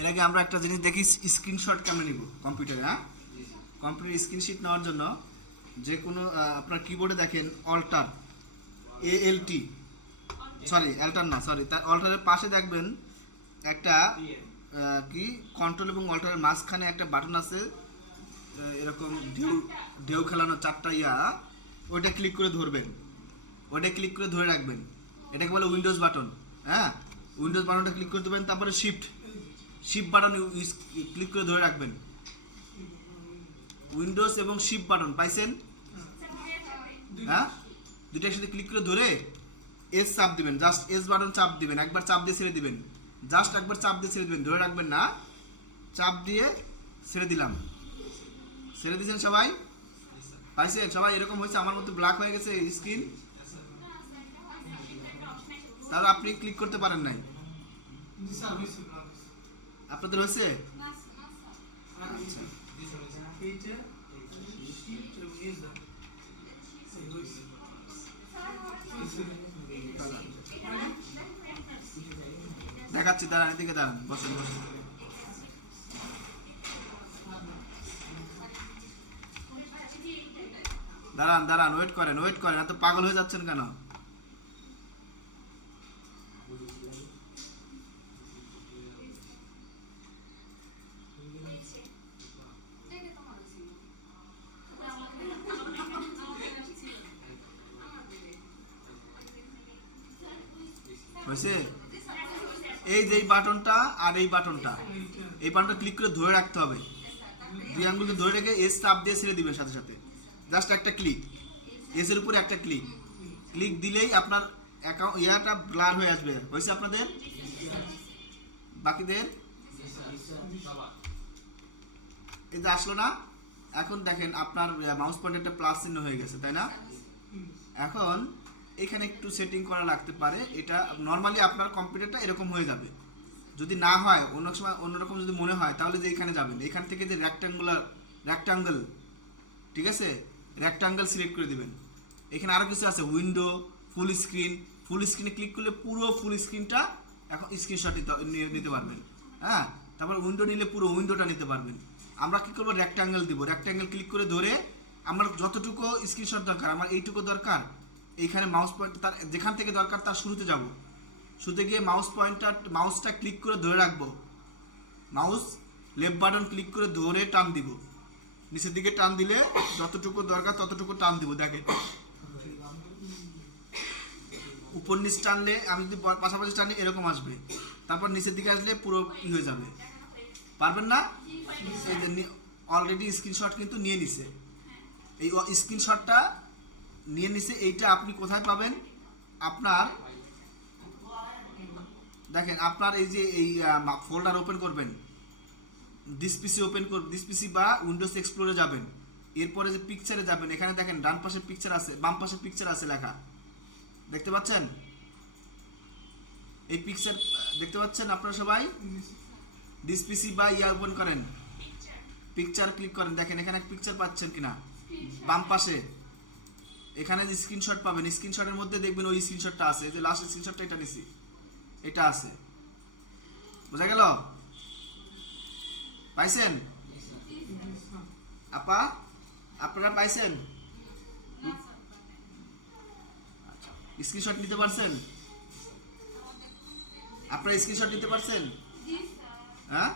এর আগে আমরা একটা জিনিস দেখি, স্ক্রিনশট কেমন নিব কম্পিউটারে। হ্যাঁ, কম্পিউটার স্ক্রিনশট নেওয়ার জন্য যে কোনো আপনার কিবোর্ডে দেখেন অল্টার, ALT, সরি অল্টার না, সরি, তার অল্টারের পাশে দেখবেন একটা কি কন্ট্রোল এবং অল্টারের মাঝখানে একটা বাটন আছে, এরকম ঢেউ খেলানো চারটা ওইটা ক্লিক করে ধরবেন, ওইটা ক্লিক করে ধরে রাখবেন। এটাকে বলে উইন্ডোজ বাটন। হ্যাঁ, উইন্ডোজ বাটনটা ক্লিক করে দেবেন, তারপরে শিফট বাটন ক্লিক করে ধরে রাখবেন। উইন্ডোজ এবং শিফট বাটন পাইছেন? হ্যাঁ, দুটো একসাথে ক্লিক করে ধরে এস চাপ দিবেন, জাস্ট এস বাটন চাপ দিবেন, একবার চাপ দিয়ে ছেড়ে দিবেন, জাস্ট একবার চাপ দিয়ে ছেড়ে দিবেন, ধরে রাখবেন না, চাপ দিয়ে ছেড়ে দিলাম। ছেড়ে দিয়েছেন সবাই? পাইছেন সবাই? এরকম হয়েছে আমার মতো ব্ল্যাক হয়ে গেছে স্ক্রিন, তাহলে আপনি ক্লিক করতে পারেন নাই। আপনাদের হয়েছে? দেখাচ্ছি, দাঁড়ান, এদিকে দাঁড়ান, বসেন বসেন। দাঁড়ান দাঁড়ান, ওয়েট করেন, এত পাগল হয়ে যাচ্ছেন কেন? হয়েছে? এই যে বাটনটা আর এই বাটনটা ক্লিক করে ধরে রাখতে হবে, দুই আঙ্গুল ধরে রেখে এস চাপ দিয়ে ছেড়ে দিবেন সাথে সাথে, জাস্ট একটা ক্লিক, এস এর উপরে একটা ক্লিক দিলেই আপনার অ্যাকাউন্ট ইয়াটা ব্লার হয়ে আসবে। হয়েছে আপনাদের? বাকিদের এই যে আসলো না? এখন দেখেন আপনার মাউস পয়েন্টারটা প্লাস চিহ্ন হয়ে গেছে, তাই না? এখন এখানে একটু সেটিং করা লাগতে পারে, এটা নর্মালি আপনার কম্পিউটারটা এরকম হয়ে যাবে। যদি না হয়, অন্য সময় অন্যরকম যদি মনে হয়, তাহলে যে এখানে যাবেন, এখান থেকে যে রেক্ট্যাঙ্গেল, ঠিক আছে, রেক্ট্যাঙ্গেল সিলেক্ট করে দিবেন। এখানে আরো কিছু আছে, উইন্ডো, ফুল স্ক্রিনে ক্লিক করলে পুরো ফুল স্ক্রিনটা এখন স্ক্রিনশট নিতে পারবেন। হ্যাঁ, তারপর উইন্ডো নিলে পুরো উইন্ডোটা নিতে পারবেন। আমরা কি করবো, রেক্ট্যাঙ্গেল দিব, রেক্ট্যাঙ্গেল ক্লিক করে ধরে আমার যতটুকু স্ক্রিনশট দরকার, আমার এইটুকু দরকার, এইখানে মাউস পয়েন্ট তার যেখান থেকে দরকার তার শুরুতে যাব, শুরুতে গিয়ে মাউসটা ক্লিক করে ধরে রাখবো, মাউস লেফট বাটন ক্লিক করে ধরে টান দিব, নিচের দিকে টান দিলে যতটুকু দরকার ততটুকু টান দিব। দেখেন, উপর নিচ টানলে, আমি যদি পাশাপাশি টানি এরকম আসবে, তারপর নিচের দিকে আসলে পুরো ই হয়ে যাবে। পারবেন না? এই যে অলরেডি স্ক্রিনশট কিন্তু নিয়ে নিছে, এই স্ক্রিনশটটা নিয়ে নিছে। এইটা আপনি কোথায় পাবেন? আপনার দেখেন, আপনার এই যে এই ফোল্ডার ওপেন করবেন, দিস পিসি বা উইন্ডোজ এক্সপ্লোরে যাবেন, এরপরে যে পিকচারে যাবেন, এখানে দেখেন ডান পাশে পিকচার আছে, বাম পাশে পিকচার আছে লেখা, দেখতে পাচ্ছেন? এই পিকচার দেখতে পাচ্ছেন আপনারা সবাই? দিস পিসি বা ওপেন করেন, পিকচার ক্লিক করেন, দেখেন এখানে পিকচার পাচ্ছেন কিনা, বাম পাশে এখানে যে স্ক্রিনশট পাবেন, স্ক্রিনশটের মধ্যে দেখবেন ওই স্ক্রিনশটটা আছে, এই যে লাস্ট স্ক্রিনশটটা এটা নিছি, এটা আছে, বোঝা গেল? পাইছেন আপা? আপনারা পাইছেন? স্ক্রিনশট নিতে পারছেন? আপনারা স্ক্রিনশট নিতে পারছেন? হ্যাঁ,